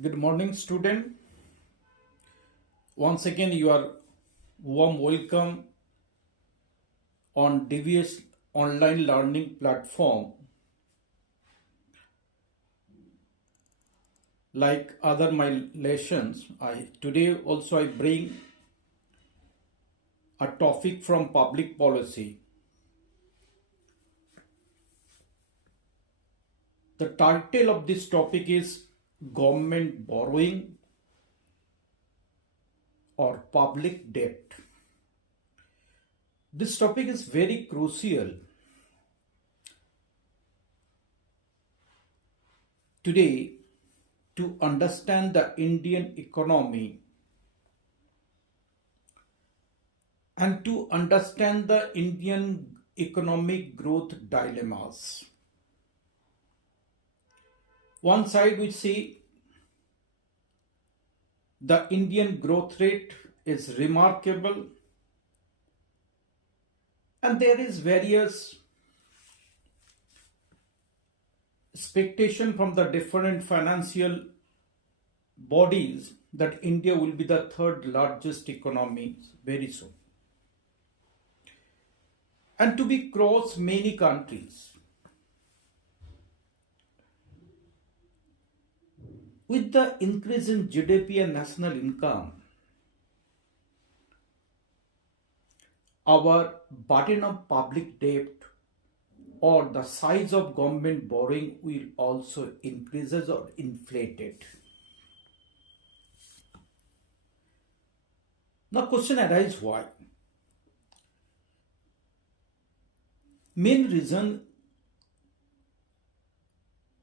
Good morning, student. Once again, you are warm welcome on DVS online learning platform. Like other my lessons, today also I bring a topic from public policy. The title of this topic is Government Borrowing or Public Debt. This topic is very crucial today to understand the Indian economy and to understand the Indian economic growth dilemmas. One side we see the Indian growth rate is remarkable and there is various expectation from the different financial bodies that India will be the third largest economy very soon and to be cross many countries. With the increase in GDP and national income, our burden of public debt or the size of government borrowing will also increases or inflated. Now question arises why? Main reason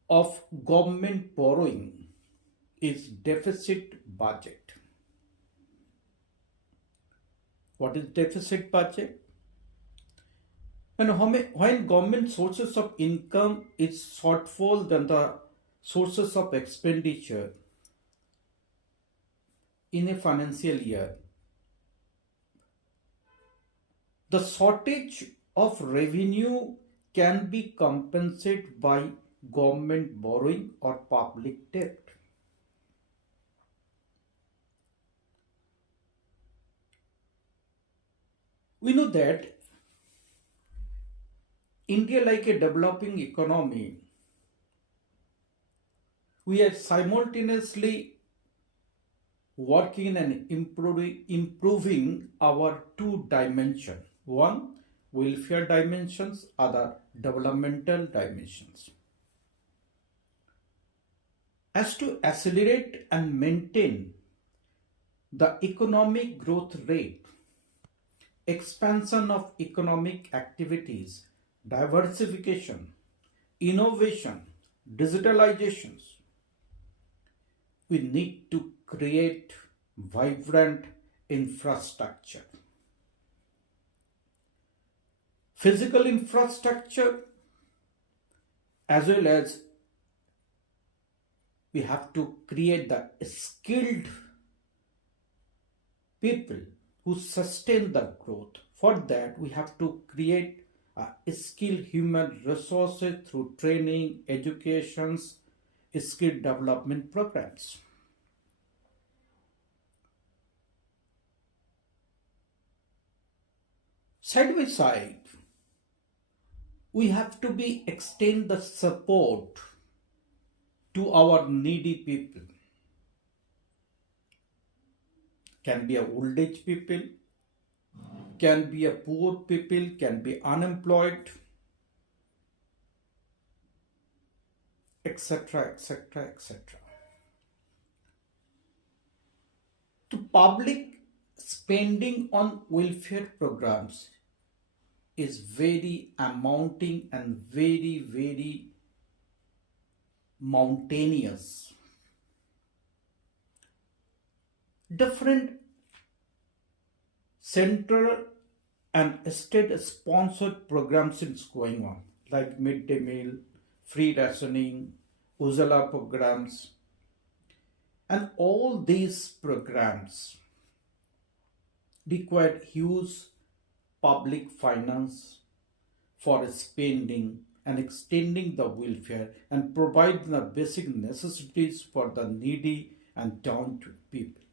of government borrowing is deficit budget. What is deficit budget? When government sources of income is shortfall than the sources of expenditure in a financial year, the shortage of revenue can be compensated by government borrowing or public debt. We know that India, like a developing economy, we are simultaneously working and improving our two dimensions. One, welfare dimensions, other, developmental dimensions. As to accelerate and maintain the economic growth rate, expansion of economic activities, diversification, innovation, digitalizations, we need to create vibrant infrastructure. Physical infrastructure as well as we have to create the skilled people who sustain the growth. For that, we have to create skilled human resources through training, educations, skill development programs. Side by side, we have to extend the support to our needy people. Can be a old age people, can be a poor people, can be unemployed, etc., etc., etc. To public spending on welfare programs is very amounting and very, very mountainous. Different central and state sponsored programs is going on like midday meal, free rationing, Ujala programs, and all these programs require huge public finance for spending and extending the welfare and provide the basic necessities for the needy and down to people.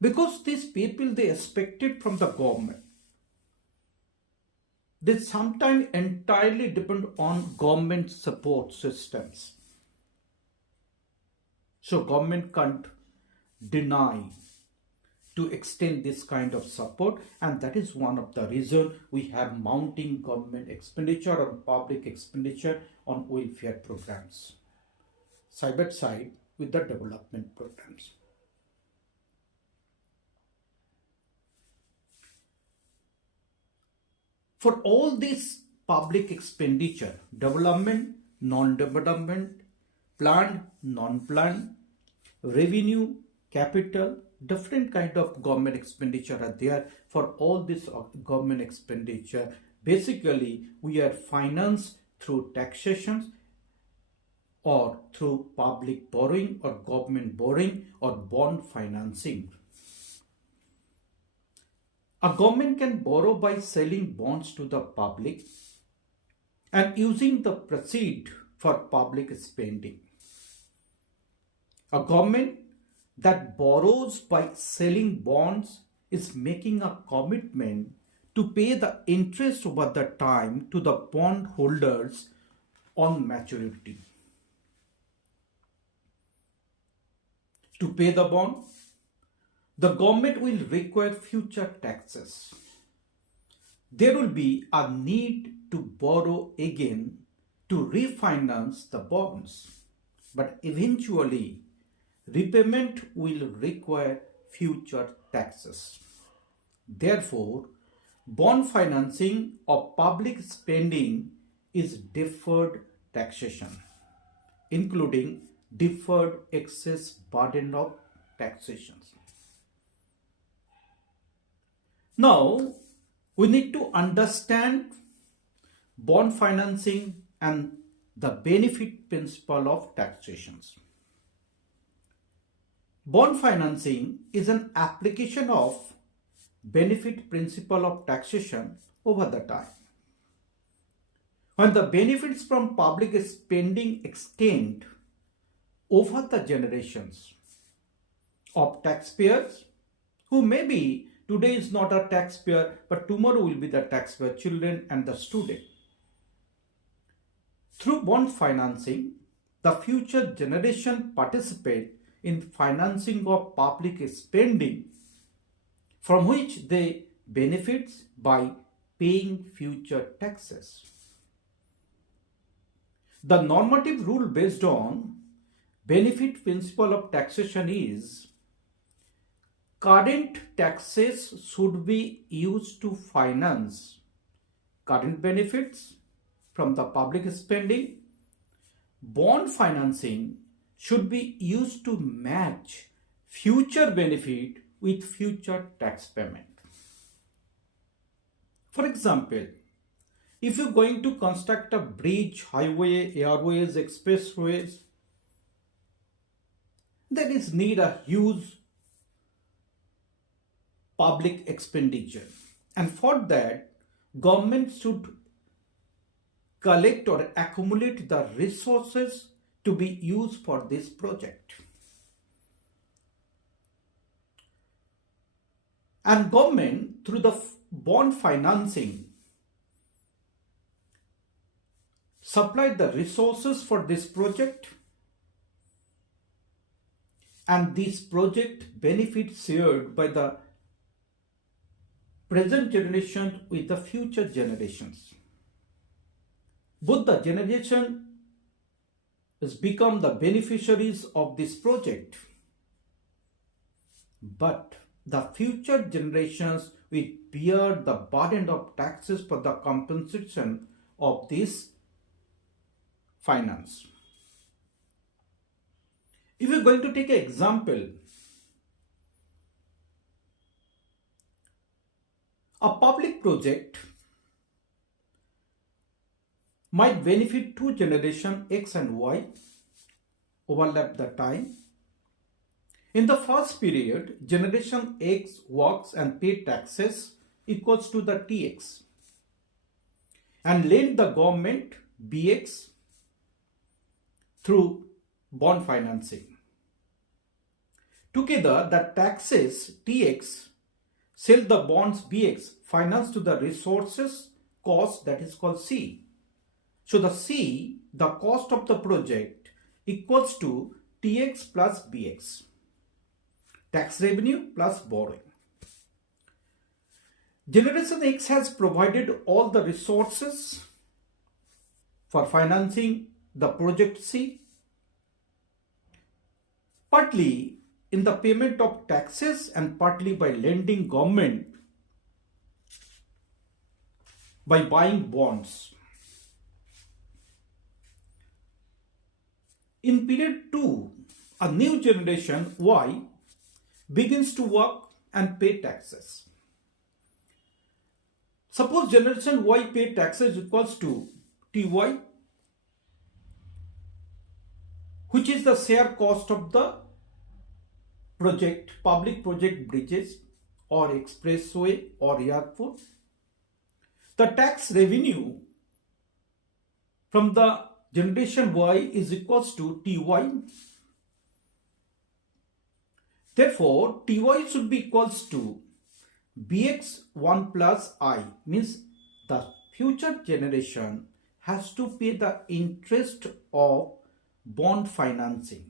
Because these people, they expected from the government, they sometimes entirely depend on government support systems. So government can't deny to extend this kind of support, and that is one of the reasons we have mounting government expenditure or public expenditure on welfare programs side by side with the development programs. For all this public expenditure, development, non-development, planned, non-planned, revenue, capital, different kind of government expenditure are there. For all this government expenditure, basically we are financed through taxations or through public borrowing or government borrowing or bond financing. A government can borrow by selling bonds to the public and using the proceeds for public spending. A government that borrows by selling bonds is making a commitment to pay the interest over the time to the bond holders on maturity. To pay the bond, the government will require future taxes. There will be a need to borrow again to refinance the bonds, but eventually repayment will require future taxes. Therefore, bond financing of public spending is deferred taxation, including deferred excess burden of taxation. Now, we need to understand bond financing and the benefit principle of taxations. Bond financing is an application of benefit principle of taxation over the time. When the benefits from public spending extend over the generations of taxpayers who maybe today is not a taxpayer, but tomorrow will be the taxpayer, children and the student. Through bond financing, the future generation participate in financing of public spending from which they benefit by paying future taxes. The normative rule based on benefit principle of taxation is current taxes should be used to finance current benefits from the public spending. Bond financing should be used to match future benefit with future tax payment. For example, if you're going to construct a bridge, highway, airways, expressways, there is need a huge public expenditure, and for that government should collect or accumulate the resources to be used for this project, and government through the bond financing supply the resources for this project, and this project benefits shared by the present generation with the future generations. Both the generation has become the beneficiaries of this project, but the future generations will bear the burden of taxes for the compensation of this finance. If you're going to take an example, a public project might benefit two generations X and Y, overlap the time, In the first period, generation X works and pay taxes equals to the TX and lend the government BX through bond financing. Together, the taxes TX sell the bonds BX finance to the resources cost, that is called C. So the C, the cost of the project, equals to TX plus BX. Tax revenue plus borrowing. Generation X has provided all the resources for financing the project C, partly in the payment of taxes and partly by lending government by buying bonds. In period 2, a new generation Y begins to work and pay taxes. Suppose generation Y pay taxes equals to TY, which is the share cost of the project, public project bridges or expressway or airport. The tax revenue from the generation Y is equals to TY. Therefore, TY should be equals to BX1 plus I, means the future generation has to pay the interest of bond financing.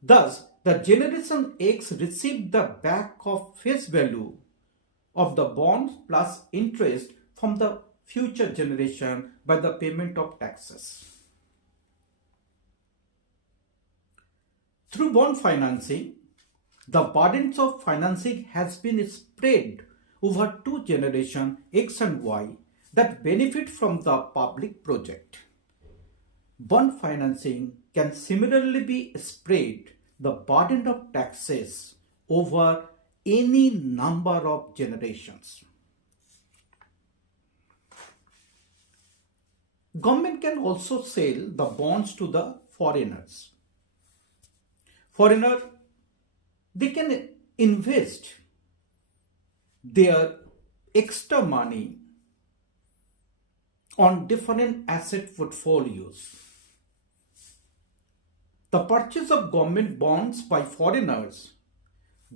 Thus, the generation X received the back of face value of the bonds plus interest from the future generation by the payment of taxes. Through bond financing, the burdens of financing has been spread over two generations X and Y that benefit from the public project. Bond financing can similarly be spread the burden of taxes over any number of generations. Government can also sell the bonds to the foreigners. They can invest their extra money on different asset portfolios. The purchase of government bonds by foreigners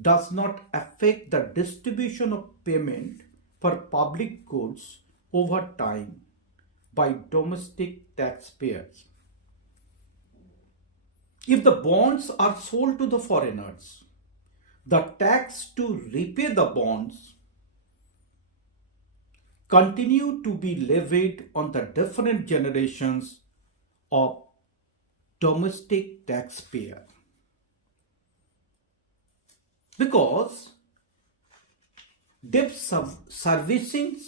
does not affect the distribution of payment for public goods over time by domestic taxpayers. If the bonds are sold to the foreigners, the tax to repay the bonds continue to be levied on the different generations of domestic taxpayer. Because debt servicing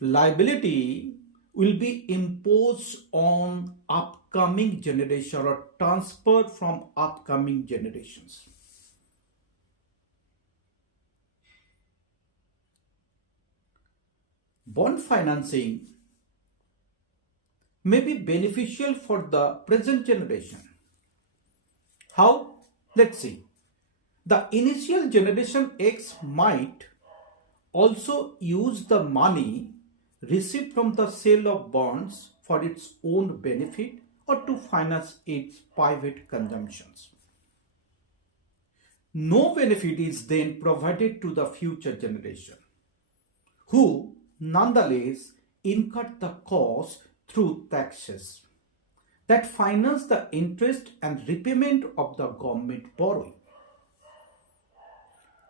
liability will be imposed on upcoming generation or transferred from upcoming generations. Bond financing may be beneficial for the present generation. How? Let's see. The initial generation X might also use the money received from the sale of bonds for its own benefit or to finance its private consumptions. No benefit is then provided to the future generation, who nonetheless incurred the cost through taxes that finance the interest and repayment of the government borrowing.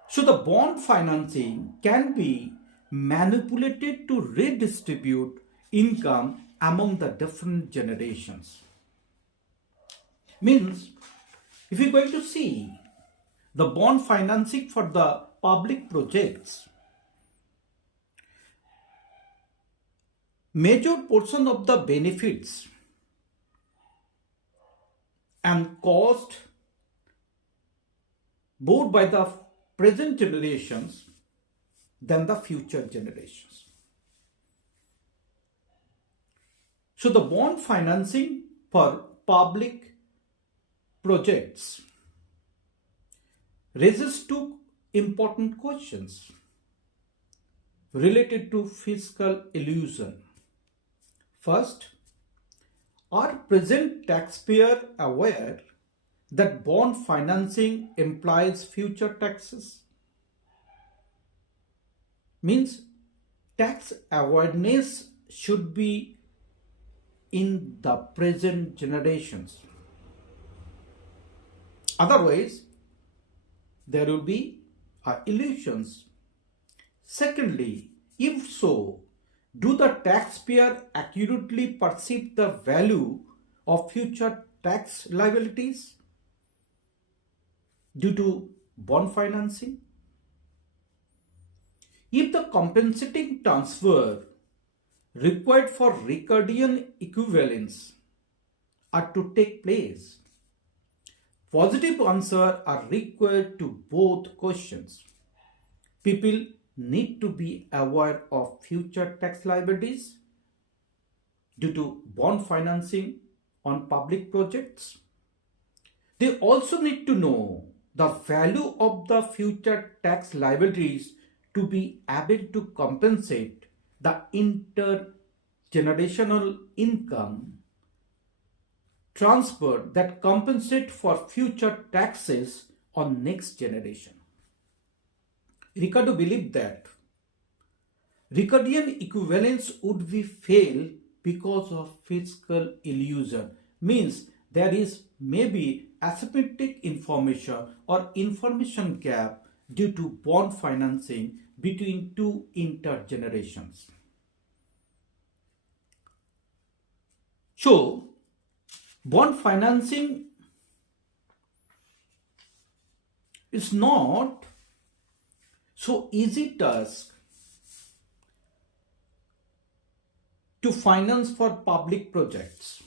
So the bond financing can be manipulated to redistribute income among the different generations. Means, if you're going to see the bond financing for the public projects, major portion of the benefits and cost borne by the present generations than the future generations. So the bond financing for public projects raises two important questions related to fiscal illusion. First, are present taxpayers aware that bond financing implies future taxes? Means tax awareness should be in the present generations. Otherwise, there will be illusions. Secondly, if so, do the taxpayer accurately perceive the value of future tax liabilities due to bond financing? If the compensating transfer required for Ricardian equivalence are to take place, positive answers are required to both questions. People need to be aware of future tax liabilities due to bond financing on public projects. They also need to know the value of the future tax liabilities to be able to compensate the intergenerational income transfer that compensate for future taxes on next generation. Ricardo believed that Ricardian equivalence would be fail because of fiscal illusion. Means there is maybe asymmetric information or information gap due to bond financing between two intergenerations. So, bond financing is not so easy task to finance for public projects,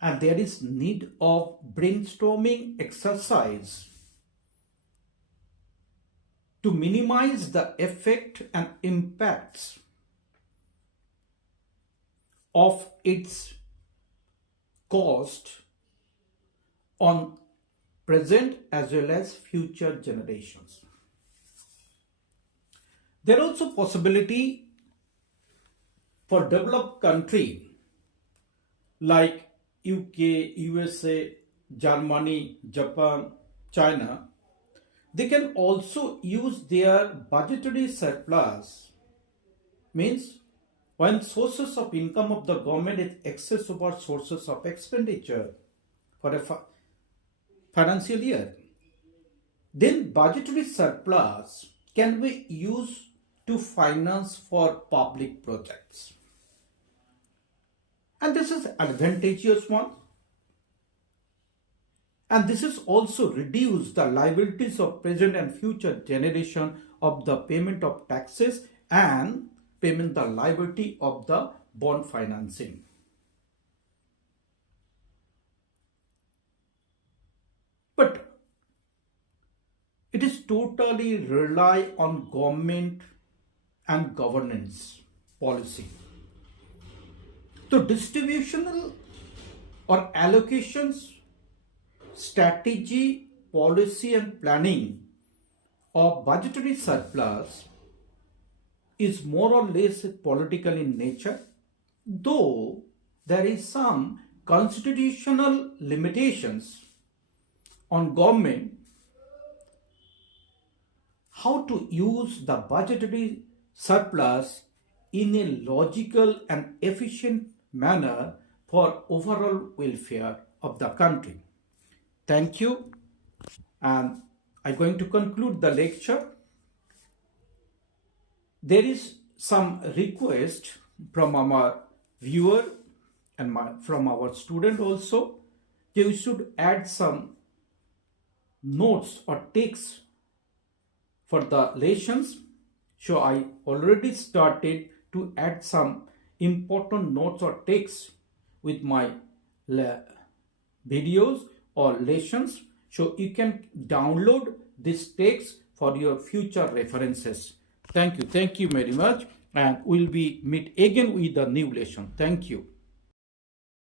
and there is need of brainstorming exercise to minimize the effect and impacts of its cost on present as well as future generations. There are also possibility for developed country like UK, USA, Germany, Japan, China. They can also use their budgetary surplus. Means when sources of income of the government is excess over sources of expenditure for a financial year, then budgetary surplus can be used to finance for public projects. And this is advantageous one. And this is also reduce the liabilities of present and future generation of the payment of taxes and payment the liability of the bond financing. But it is totally rely on government and governance policy. So distributional or allocations, strategy, policy and planning of budgetary surplus is more or less political in nature, though there is some constitutional limitations on government how to use the budgetary surplus in a logical and efficient manner for overall welfare of the country. Thank you, and I'm going to conclude the lecture. There is some request from our viewer and from our student also. You should add some notes or text for the lessons. So I already started to add some important notes or text with my videos or lessons. So you can download this text for your future references. Thank you very much, and we'll be meet again with the new lesson. Thank you.